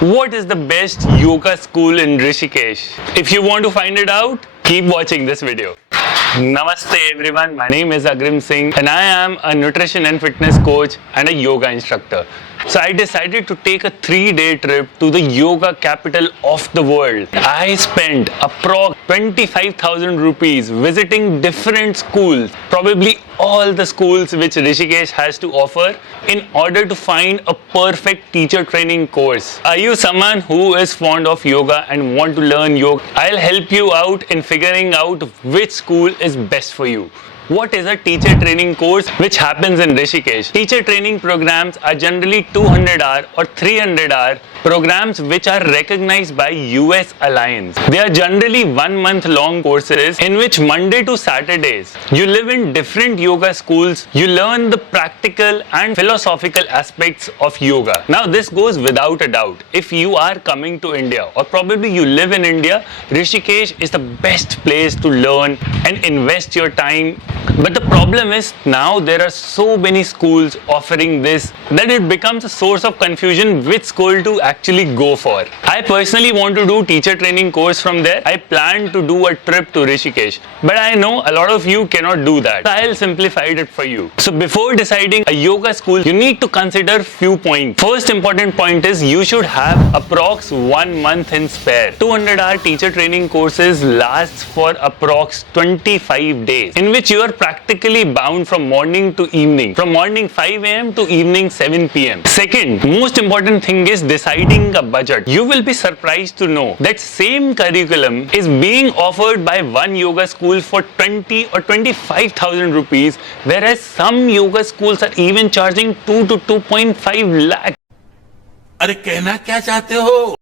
What is the best yoga school in Rishikesh? If you want to find it out, keep watching this video. Namaste everyone, my name is Agrim Singh and I am a nutrition and fitness coach and a yoga instructor. So I decided to take a 3-day trip to the yoga capital of the world. I spent approx 25,000 rupees visiting different schools, probably all the schools which Rishikesh has to offer, in order to find a perfect teacher training course. Are you someone who is fond of yoga and want to learn yoga? I'll help you out in figuring out which school is best for you. What is a teacher training course which happens in Rishikesh? Teacher training programs are generally 200-hour or 300-hour programs which are recognized by US Alliance. They are generally 1 month long courses in which Monday to Saturdays you live in different yoga schools. You learn the practical and philosophical aspects of yoga. Now this goes without a doubt. If you are coming to India or probably you live in India, Rishikesh is the best place to learn and invest your time. But the problem is now there are so many schools offering this that it becomes a source of confusion which school to actually go for. I personally want to do teacher training course from there. I plan to do a trip to Rishikesh, but I know a lot of you cannot do that. I'll simplify it for you. So before deciding a yoga school, you need to consider few points. First important point is you should have approx 1 month in spare. 200-hour teacher training courses lasts for approx 25 days, in which you are practically bound from morning to evening, from morning 5 a.m. to evening 7 p.m. Second, most important thing is deciding a budget. You will be surprised to know that same curriculum is being offered by one yoga school for 20 or 25,000 rupees, whereas some yoga schools are even charging 2 to 2.5 lakh. अरे कहना क्या चाहते हो?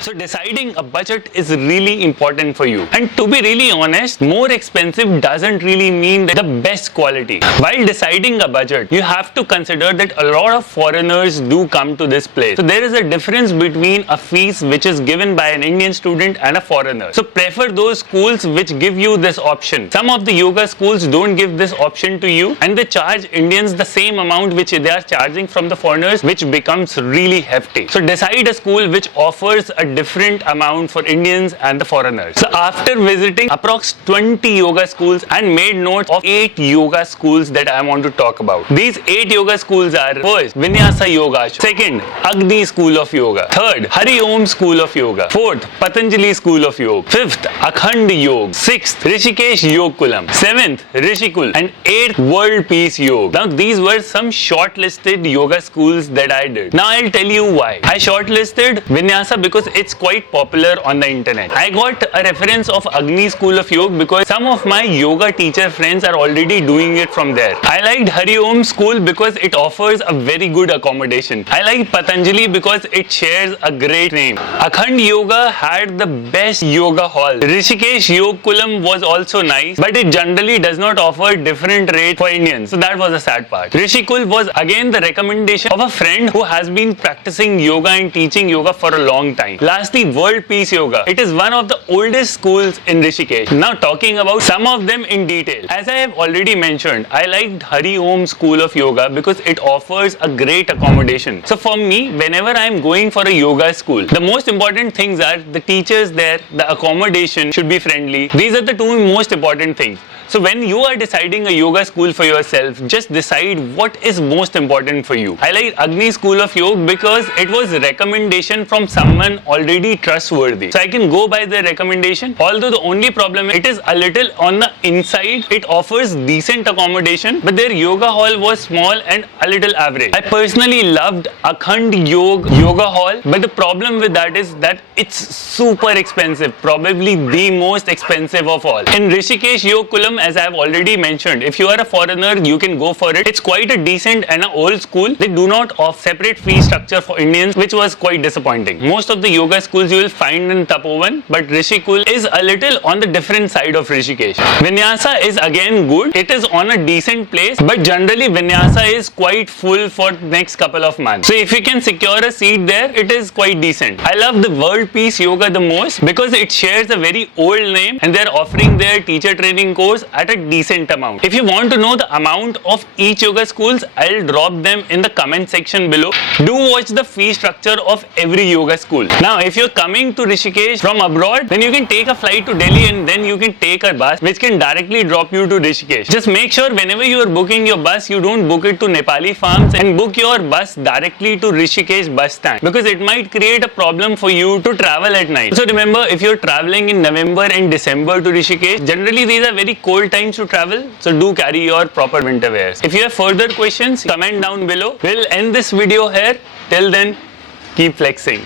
So deciding a budget is really important for you. And to be really honest, more expensive doesn't really mean the best quality. While deciding a budget, you have to consider that a lot of foreigners do come to this place. So there is a difference between a fees which is given by an Indian student and a foreigner. So prefer those schools which give you this option. Some of the yoga schools don't give this option to you and they charge Indians the same amount which they are charging from the foreigners, which becomes really hefty. So decide a school which offers a different amount for Indians and the foreigners. So after visiting approx 20 yoga schools and made notes of 8 yoga schools that I want to talk about. These 8 yoga schools are: first, Vinyasa Yoga; second, Agni School of Yoga; third, Hari Om School of Yoga; fourth, Patanjali School of Yoga; fifth, Akhand Yoga; sixth, Rishikesh Yog Kulam; seventh, Rishikul; and eighth, World Peace Yoga. Now these were some shortlisted yoga schools that I did. Now I'll tell you why. I shortlisted Vinyasa because it's quite popular on the internet. I got a reference of Agni School of Yoga because some of my yoga teacher friends are already doing it from there. I liked Hari Om School because it offers a very good accommodation. I liked Patanjali because it shares a great name. Akhand Yoga had the best yoga hall. Rishikesh Yog Kulam was also nice, but it generally does not offer different rates for Indians. So that was a sad part. Rishikul was again the recommendation of a friend who has been practicing yoga and teaching yoga for a long time. Lastly, World Peace Yoga. It is one of the oldest schools in Rishikesh. Now talking about some of them in detail. As I have already mentioned, I liked Hari Om School of Yoga because it offers a great accommodation. So for me, whenever I am going for a yoga school, the most important things are the teachers there, the accommodation should be friendly. These are the two most important things. So when you are deciding a yoga school for yourself, just decide what is most important for you. I like Agni School of Yoga because it was a recommendation from someone already trustworthy. So I can go by their recommendation. Although the only problem, it is a little on the inside. It offers decent accommodation, but their yoga hall was small and a little average. I personally loved Akhand Yoga Hall, but the problem with that is that it's super expensive, probably the most expensive of all. In Rishikesh Yog Kulam, as I have already mentioned, if you are a foreigner, you can go for it. It's quite a decent and an old school. They do not offer separate fee structure for Indians, which was quite disappointing. Most of the yoga yoga schools you will find in Tapovan, but Rishikul is a little on the different side of Rishikesh. Vinyasa is again good. It is on a decent place, but generally Vinyasa is quite full for next couple of months. So if you can secure a seat there, it is quite decent. I love the World Peace Yoga the most because it shares a very old name and they're offering their teacher training course at a decent amount. If you want to know the amount of each yoga schools, I'll drop them in the comment section below. Do watch the fee structure of every yoga school. Now, if you're coming to Rishikesh from abroad, then you can take a flight to Delhi and then you can take a bus which can directly drop you to Rishikesh. Just make sure whenever you are booking your bus, you don't book it to Nepali farms and book your bus directly to Rishikesh bus stand because it might create a problem for you to travel at night. So remember, if you're traveling in November and December to Rishikesh, generally these are very cold times to travel, so do carry your proper winter wears. If you have further questions, comment down below. We'll end this video here. Till then, keep flexing.